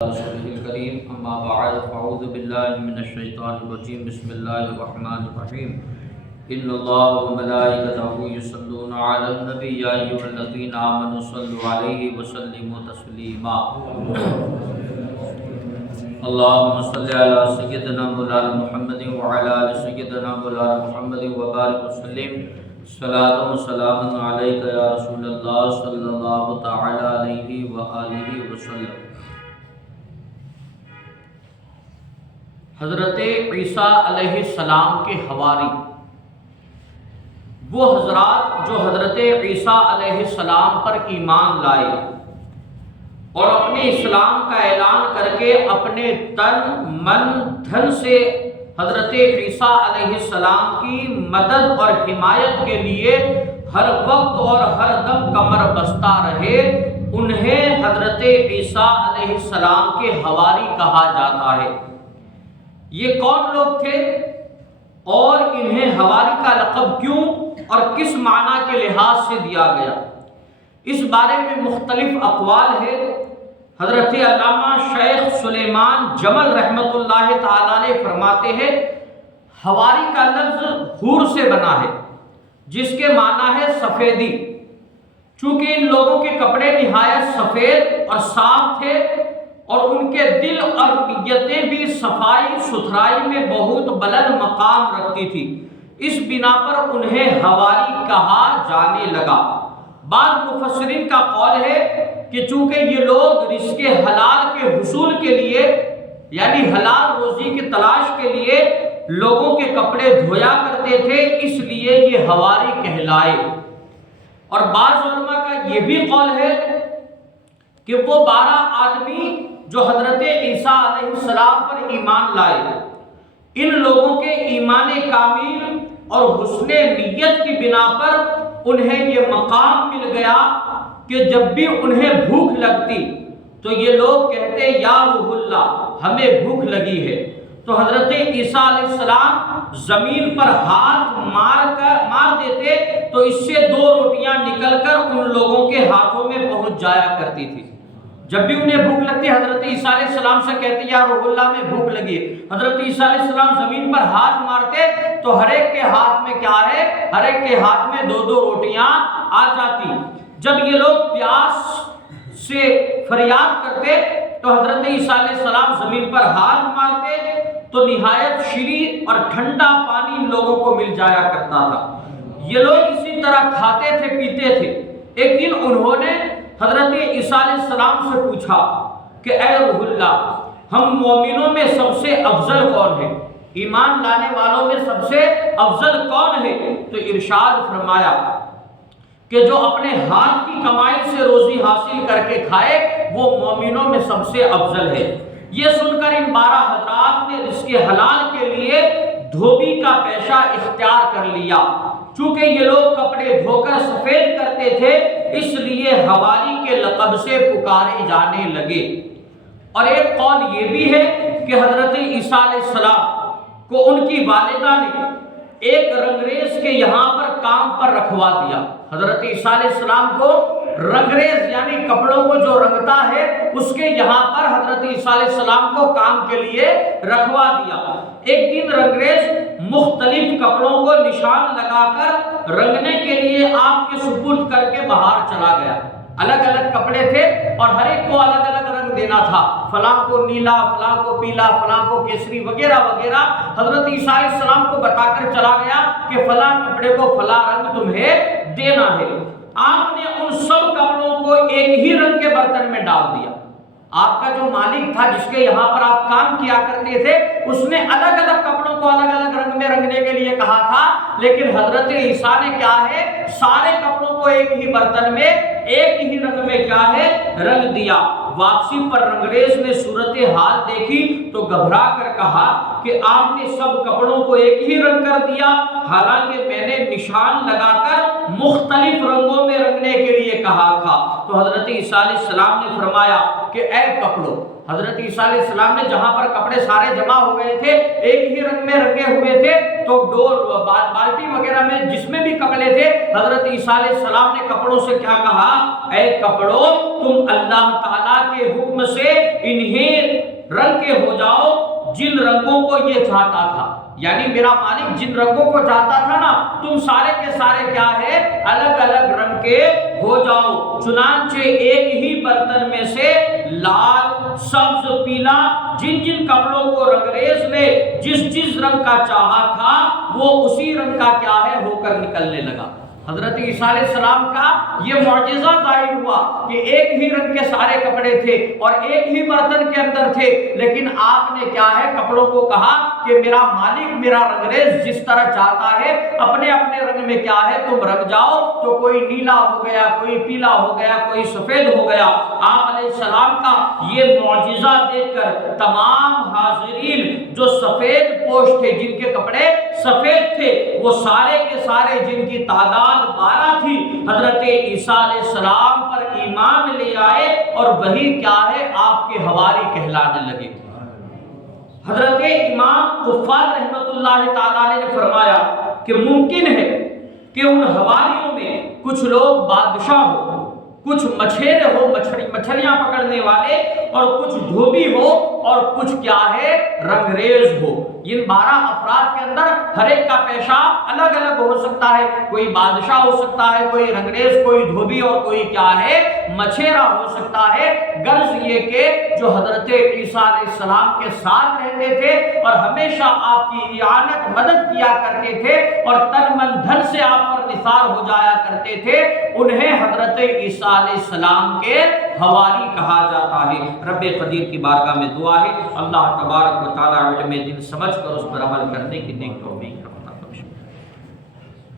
الكريم اما بعد اعوذ بالله من الشيطان الرجيم بسم الله الرحمن الرحيم ان الله وملائكته يصلون على النبي يا ايها الذين امنوا صلوا عليه وسلموا تسليما اللهم صل على سيدنا مولانا محمد وعلى ال سيدنا مولانا محمد وبارك وسلم صلاة و سلام عليك يا رسول الله صلى الله تعالى عليه وآله وسلم۔ حضرت عیسیٰ علیہ السلام کے حواری، وہ حضرات جو حضرت عیسیٰ علیہ السلام پر ایمان لائے اور اپنے اسلام کا اعلان کر کے اپنے تن من دھن سے حضرت عیسیٰ علیہ السلام کی مدد اور حمایت کے لیے ہر وقت اور ہر دم کمر بستہ رہے، انہیں حضرت عیسیٰ علیہ السلام کے حواری کہا جاتا ہے۔ یہ کون لوگ تھے اور انہیں حواری کا لقب کیوں اور کس معنی کے لحاظ سے دیا گیا، اس بارے میں مختلف اقوال ہے۔ حضرت علامہ شیخ سلیمان جمل رحمۃ اللہ تعالیٰ نے فرماتے ہیں حواری کا لفظ حور سے بنا ہے جس کے معنی ہے سفیدی، چونکہ ان لوگوں کے کپڑے نہایت سفید اور صاف تھے اور ان کے دل اور نیتیں بھی صفائی ستھرائی میں بہت بلند مقام رکھتی تھی، اس بنا پر انہیں حواری کہا جانے لگا۔ بعض مفسرین کا قول ہے کہ چونکہ یہ لوگ رزق حلال کے حصول کے لیے یعنی حلال روزی کی تلاش کے لیے لوگوں کے کپڑے دھویا کرتے تھے، اس لیے یہ حواری کہلائے۔ اور بعض علماء کا یہ بھی قول ہے کہ وہ 12 آدمی جو حضرت عیسیٰ علیہ السلام پر ایمان لائے، ان لوگوں کے ایمان کامل اور حسن نیت کی بنا پر انہیں یہ مقام مل گیا کہ جب بھی انہیں بھوک لگتی تو یہ لوگ کہتے یا روح اللہ ہمیں بھوک لگی ہے، تو حضرت عیسیٰ علیہ السلام زمین پر ہاتھ مار دیتے تو اس سے 2 روٹیاں نکل کر ان لوگوں کے ہاتھوں میں پہنچ جایا کرتی تھی۔ جب بھی انہیں بھوک لگتی حضرت عیسیٰ علیہ السلام سے کہتے یا روح اللہ میں بھوک لگی ہے، حضرت عیسیٰ علیہ السلام زمین پر ہاتھ مارتے تو ہر ایک کے ہاتھ میں کیا ہے، ہر ایک کے ہاتھ میں 2 روٹیاں آ جاتی۔ جب یہ لوگ پیاس سے فریاد کرتے تو حضرت عیسیٰ علیہ السلام زمین پر ہاتھ مارتے تو نہایت شیریں اور ٹھنڈا پانی ان لوگوں کو مل جایا کرتا تھا۔ یہ لوگ اسی طرح کھاتے تھے پیتے تھے۔ ایک دن انہوں نے حضرت عیسیٰ علیہ السلام سے پوچھا کہ اے روح اللہ ہم مومنوں میں سب سے افضل کون ہے، ایمان لانے والوں میں سب سے افضل کون ہے؟ تو ارشاد فرمایا کہ جو اپنے ہاتھ کی کمائی سے روزی حاصل کر کے کھائے وہ مومنوں میں سب سے افضل ہے۔ یہ سن کر ان 12 حضرات نے رزق حلال کے لیے دھوبی کا پیشہ اختیار کر لیا۔ چونکہ یہ لوگ کپڑے دھو کر سفید کرتے تھے اس لیے حواری کے لقب سے پکارے جانے لگے۔ اور ایک قول یہ بھی ہے کہ حضرت عیسیٰ علیہ السلام کو ان کی والدہ نے ایک رنگریز کے یہاں پر کام پر رکھوا دیا۔ حضرت عیسیٰ علیہ السلام کو رنگریز یعنی کپڑوں کو جو رنگتا ہے اس کے یہاں پر حضرت عیسیٰ علیہ السلام کو کام کے لیے رکھوا دیا۔ ایک دن رنگریز مختلف کپڑوں کو نشان لگا کر رنگنے کے لیے آپ کے سپرد کر کے باہر چلا گیا۔ الگ الگ کپڑے تھے اور ہر ایک کو الگ الگ رنگ دینا تھا، فلاں کو نیلا، فلاں کو پیلا، فلاں کو کیسری وغیرہ وغیرہ۔ حضرت عیسیٰ علیہ السلام کو بتا کر چلا گیا کہ فلاں کپڑے کو فلاں رنگ تمہیں دینا ہے۔ آپ نے ان سب کپڑوں کو ایک ہی رنگ کے برتن میں ڈال دیا۔ آپ کا جو مالک تھا جس کے یہاں پر آپ کام کیا کرتے تھے اس نے الگ الگ کپڑوں کو الگ الگ رنگ میں رنگنے کے لیے کہا تھا، لیکن حضرت عیسیٰ نے کیا ہے سارے کپڑوں کو ایک ہی برتن میں ایک ہی رنگ میں کیا ہے رنگ دیا۔ واپسی پر رنگریز نے صورتحال دیکھی تو گھبرا کر کہا کہ آپ نے سب کپڑوں کو ایک ہی رنگ کر دیا، حالانکہ میں نے نشان لگا کر مختلف رنگوں میں رنگنے کے لیے کہا تھا۔ تو حضرت عیسیٰ علیہ السلام نے فرمایا کہ اے کپڑوں، حضرت عیسیٰ علیہ السلام نے جہاں پر کپڑے سارے جمع ہو گئے تھے، ایک ہی رنگ میں رنگے ہوئے تھے، تو ڈول بالٹی وغیرہ میں جس میں بھی کپڑے تھے، حضرت عیسیٰ علیہ السلام نے کپڑوں سے کیا کہا؟ اے کپڑوں، تم اللہ تعالیٰ کے حکم سے انہیں رنگ کے ہو جاؤ جن رنگوں کو یہ چاہتا تھا، یعنی میرا مالک جن رنگوں کو چاہتا تھا نا، تم سارے کے سارے کیا ہے؟ الگ الگ رنگ کے ہو جاؤ۔ چنانچہ ایک ہی برتن میں سے لال، سبز، پیلا، جن جن کپڑوں کو رنگریز نے جس جس رنگ کا چاہا تھا وہ اسی رنگ کا کیا ہے ہو کر نکلنے لگا۔ حضرت عیسیٰ علیہ السلام کا یہ معجزہ ظاہر ہوا کہ ایک ہی رنگ کے سارے کپڑے تھے اور ایک ہی برتن کے اندر تھے، لیکن آپ نے کیا ہے کپڑوں کو کہا کہ میرا مالک میرا رنگریز جس طرح چاہتا ہے اپنے اپنے رنگ میں کیا ہے تم رنگ جاؤ۔ تو کوئی نیلا ہو گیا، کوئی پیلا ہو گیا، کوئی سفید ہو گیا۔ آپ علیہ السلام کا یہ معجزہ دیکھ کر تمام حاضرین جو سفید پوش تھے، جن کے کپڑے سفید تھے، وہ سارے کے سارے جن کی تعداد 12 تھی، حضرت عیسیٰ علیہ السلام پر ایمان لے آئے اور وہی کیا ہے آپ کے حواری کہلانے لگے۔ حضرت امام غفار رحمت اللہ تعالی نے فرمایا کہ ممکن ہے کہ ان حواریوں میں کچھ لوگ بادشاہ ہو، کچھ مچھیرے ہو، مچھلیاں پکڑنے والے، اور کچھ دھوبی ہو، اور کچھ کیا ہے رنگریز ہو۔ ان 12 افراد کے اندر ہر ایک کا پیشہ الگ الگ ہو سکتا ہے، کوئی بادشاہ ہو سکتا ہے، کوئی رنگریز، کوئی دھوبی، اور کوئی کیا ہے مچھیرا ہو سکتا ہے۔ غرض یہ کہ جو حضرت عیسیٰ علیہ السلام کے ساتھ رہتے تھے اور ہمیشہ آپ کی اعانت مدد کیا کرتے تھے اور تن من دھن سے آپ پر نثار ہو جایا کرتے تھے، انہیں حضرت عیسیٰ علیہ السلام کے حواری کہا جاتا ہے۔ رب قدیر کی بارگاہ میں دعا ہے اللہ تبارک و تعالی علم دین سمجھ کر اس پر عمل کرنے کی نیک توفیق